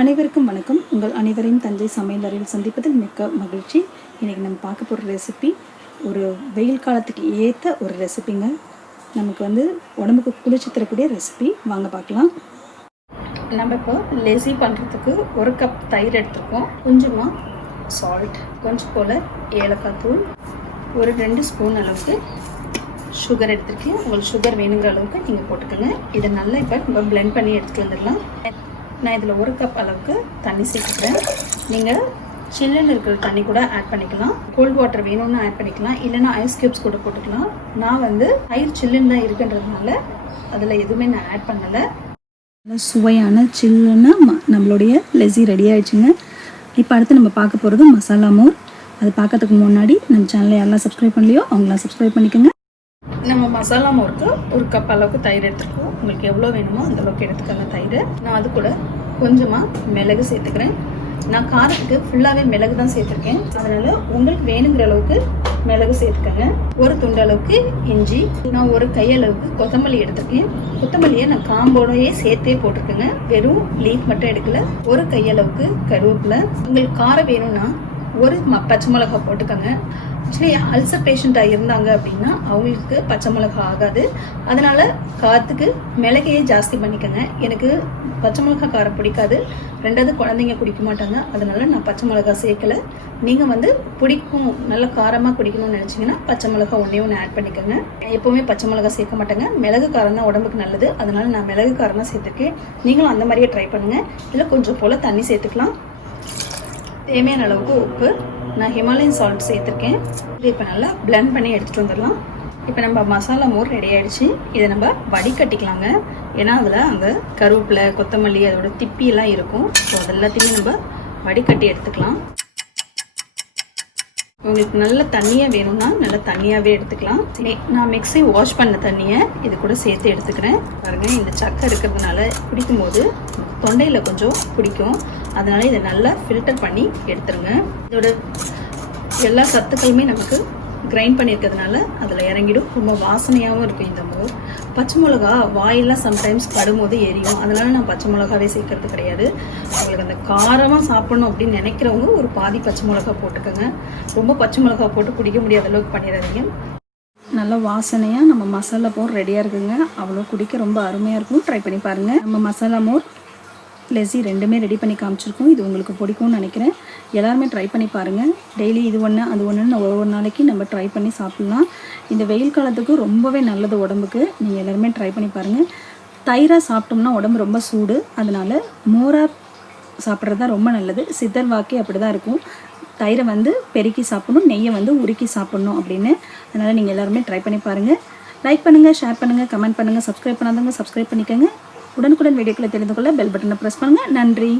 அனைவருக்கும் வணக்கம். உங்கள் அனைவரையும் தஞ்சை சமையலறையில் சந்திப்பதில் மிக்க மகிழ்ச்சி. இன்றைக்கி நம்ம பார்க்க போகிற ரெசிபி ஒரு வெயில் காலத்துக்கு ஏற்ற ஒரு ரெசிபிங்க. நமக்கு உடம்புக்கு குளிர்ச்சி தரக்கூடிய ரெசிபி. வாங்க பார்க்கலாம். நம்ம இப்போ லெசி பண்ணுறதுக்கு 1 கப் தயிர் எடுத்துருக்கோம். கொஞ்சமாக சால்ட், கொஞ்சம் போல் ஏலக்காய் தூள், ஒரு 2 ஸ்பூன் அளவுக்கு சுகர் எடுத்துருக்கேன். உங்களுக்கு சுகர் வேணுங்கிற அளவுக்கு நீங்கள் போட்டுக்கோங்க. இதை நல்லா இப்போ நம்ம பிளெண்ட் பண்ணி எடுத்துகிட்டு வந்துடலாம். நான் இதில் 1 கப் அளவுக்கு தண்ணி சேர்த்துக்கிறேன். நீங்கள் சில்லுன்னு இருக்கிற தண்ணி கூட ஆட் பண்ணிக்கலாம். கோல்ட் வாட்டர் வேணும்னு ஆட் பண்ணிக்கலாம், இல்லைனா ஐஸ் க்யூப்ஸ் கூட போட்டுக்கலாம். நான் தயிர் சில்லுன்னு தான் இருக்குன்றதுனால அதில் எதுவுமே நான் ஆட் பண்ணலை. சுவையான சில்லுன்னா நம்மளுடைய லெசி ரெடி ஆகிடுச்சுங்க. இப்போ அடுத்து நம்ம பார்க்க போகிறது மசாலா மோர். அது பார்க்கறதுக்கு முன்னாடி நம்ம சேனலை யாரெல்லாம் சப்ஸ்கிரைப் பண்ணலையோ அவங்களாம் சப்ஸ்கிரைப் பண்ணிக்கோங்க. நம்ம மசாலா மோருக்கு 1 கப் அளவுக்கு தயிர் எடுத்துருக்கோம். உங்களுக்கு எவ்வளோ வேணுமோ அந்த அளவுக்கு எடுத்துக்கோங்க தயிர். நான் அது கூட கொஞ்சமாக மிளகு சேர்த்துக்கிறேன். நான் காரத்துக்கு ஃபுல்லாகவே மிளகு தான் சேர்த்துருக்கேன், அதனால் உங்களுக்கு வேணுங்கிற அளவுக்கு மிளகு சேர்த்துக்கோங்க. ஒரு துண்டு அளவுக்கு இஞ்சி, நான் ஒரு கையளவுக்கு கொத்தமல்லி எடுத்துருக்கேன். கொத்தமல்லியை நான் காம்போடையே சேர்த்தே போட்டிருக்கேங்க, வெறும் லீஃப் மட்டும் எடுக்கல. ஒரு கையளவுக்கு கருவேப்பிலை. உங்களுக்கு காரம் வேணும்னா ஒரு பச்சை மிளகா போட்டுக்கோங்க. ஆக்சுவலி அல்சர் பேஷண்ட்டாக இருந்தாங்க அப்படின்னா அவங்களுக்கு பச்சை மிளகா ஆகாது, அதனால் காரத்துக்கு மிளகையே ஜாஸ்தி பண்ணிக்கோங்க. எனக்கு பச்சை மிளகா காரம் பிடிக்காது, 2வது குழந்தைங்க குடிக்க மாட்டாங்க, அதனால் நான் பச்சை மிளகா சேர்க்கலை. நீங்கள் பிடிக்கும், நல்ல காரமாக குடிக்கணும்னு நினச்சிங்கன்னா பச்சை மிளகா ஒன்று ஆட் பண்ணிக்கோங்க. எப்போவுமே பச்சை மிளகா சேர்க்க மாட்டேங்க, மிளகு காரம் தான் உடம்புக்கு நல்லது, அதனால் நான் மிளகு காரம் தான் சேர்த்துருக்கேன். நீங்களும் அந்த மாதிரியே ட்ரை பண்ணுங்கள். இதில் கொஞ்சம் போல் தண்ணி சேர்த்துக்கலாம். தேவையான அளவுக்கு உப்பு, நான் ஹிமாலயன் சால்ட் சேர்த்துருக்கேன். இது இப்போ நல்லா பிளெண்ட் பண்ணி எடுத்துகிட்டு வந்துடலாம். இப்போ நம்ம மசாலா மோர் ரெடி ஆகிடுச்சு. இதை நம்ம வடிகட்டிக்கலாங்க. ஏன்னா அதில் அந்த கருவேப்பிலை, கொத்தமல்லி, அதோட திப்பியெல்லாம் இருக்கும். ஸோ அது எல்லாத்தையுமே நம்ம வடிகட்டி எடுத்துக்கலாம். உங்களுக்கு நல்ல தண்ணியாக வேணும்னா நல்ல தண்ணியாகவே எடுத்துக்கலாம். நான் மிக்ஸி வாஷ் பண்ண தண்ணியை இது கூட சேர்த்து எடுத்துக்கிறேன். பாருங்கள், இந்த சக்கை இருக்கிறதுனால குடிக்கும்போது தொண்டையில் கொஞ்சம் பிடிக்கும், அதனால் இதை நல்லா ஃபில்டர் பண்ணி எடுத்துருங்க. இதோட எல்லா சத்துக்களுமே நமக்கு கிரைண்ட் பண்ணியிருக்கிறதுனால அதில் இறங்கிடும். ரொம்ப வாசனையாகவும் இருக்கும் இந்த மோர். பச்சை மிளகா வாயெல்லாம் சம்டைம்ஸ் படும்போது எரியும், அதனால் நான் பச்சை மிளகாவே சேர்க்கறது கிடையாது. உங்களுக்கு அந்த காரமாக சாப்பிடணும் அப்படின்னு நினைக்கிறவங்க ஒரு பாதி பச்சை மிளகா போட்டுக்கோங்க. ரொம்ப பச்சை மிளகா போட்டு குடிக்க முடியாத அளவுக்கு பண்ணிடாதீங்க. நல்லா வாசனையாக நம்ம மசாலா மோர் ரெடியாக இருக்குங்க. அவ்வளோ குடிக்க ரொம்ப அருமையாக இருக்கும். ட்ரை பண்ணி பாருங்கள். நம்ம மசாலா மோர், லெசி ரெண்டுமே ரெடி பண்ணி காமிச்சிருக்கோம். இது உங்களுக்கு பிடிக்கும்னு நினைக்கிறேன். எல்லாருமே ட்ரை பண்ணி பாருங்கள். டெய்லி இது ஒன்று அது ஒன்றுன்னு ஒவ்வொரு நாளைக்கு நம்ம ட்ரை பண்ணி சாப்பிட்லாம். இந்த வெயில் காலத்துக்கு ரொம்பவே நல்லது உடம்புக்கு. நீங்கள் எல்லாருமே ட்ரை பண்ணி பாருங்கள். தயிராக சாப்பிட்டோம்னா உடம்பு ரொம்ப சூடு, அதனால் மோராக சாப்பிட்றது தான் ரொம்ப நல்லது. சித்தர் வாக்கே அப்படி தான் இருக்கும். தயிரை பெருக்கி சாப்பிடணும், நெய்யை உருக்கி சாப்பிட்ணும் அப்படின்னு. அதனால் நீங்கள் எல்லாருமே ட்ரை பண்ணி பாருங்கள். லைக் பண்ணுங்கள், ஷேர் பண்ணுங்கள், கமெண்ட் பண்ணுங்கள். சப்ஸ்கிரைப் பண்ணாதவங்க சப்ஸ்கிரைப் பண்ணிக்கோங்க. உடனுக்குடன் வீடியோக்களை தெரிந்து கொள்ள பெல் பட்டனை ப்ரெஸ் பண்ணுங்கள். நன்றி.